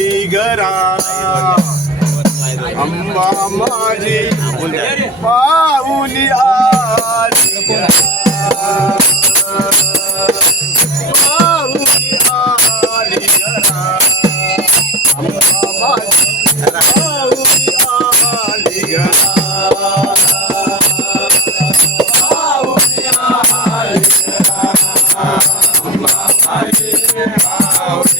ಲಿಗರಾ ಅಂಬಾ ಮಾಜಿ ಪಾವುಲಿ Oh,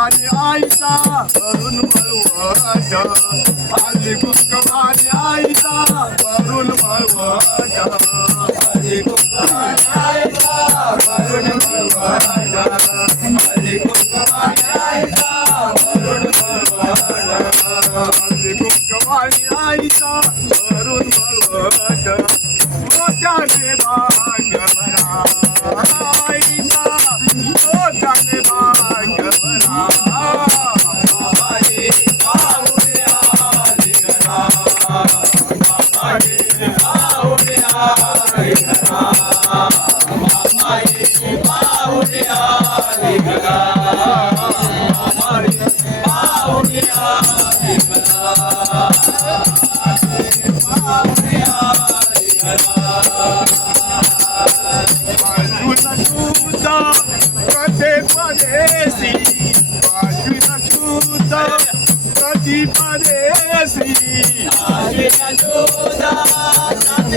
माझी आईचा अरुण मळवट आली कुंक माझी आईचा अरुण मळवट आली कुंक माझी आईचा अरुण मळवट आली कुंक माझी आईचा अरुण मळवट आली कुंक माझी आईचा अरुण मळवट मोठ्या देवांग मना आईचा मोठ्या देवांग मना parece, ajuda, ajuda, pra te parece.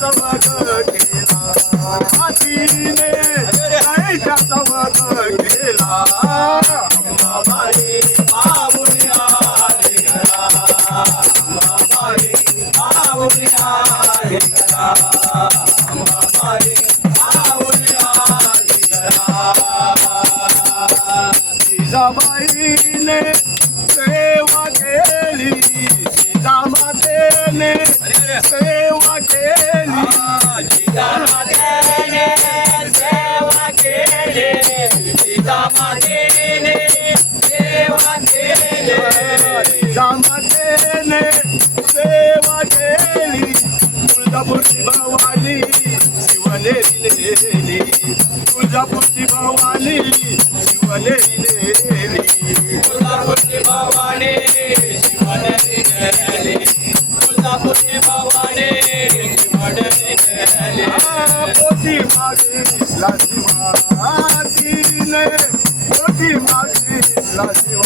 चमक ने ऐसा चमक हमारी बाबुनियाद करा हमारी बाबुनियाद करा हमारी बाबुनियाद करा तुळजापूरची भवानी शिवनेरी नेली तुळजापूरची भवानी शिवनेरी नेली पोटी मागे शिवाजीने पोटी मागे शिवाजी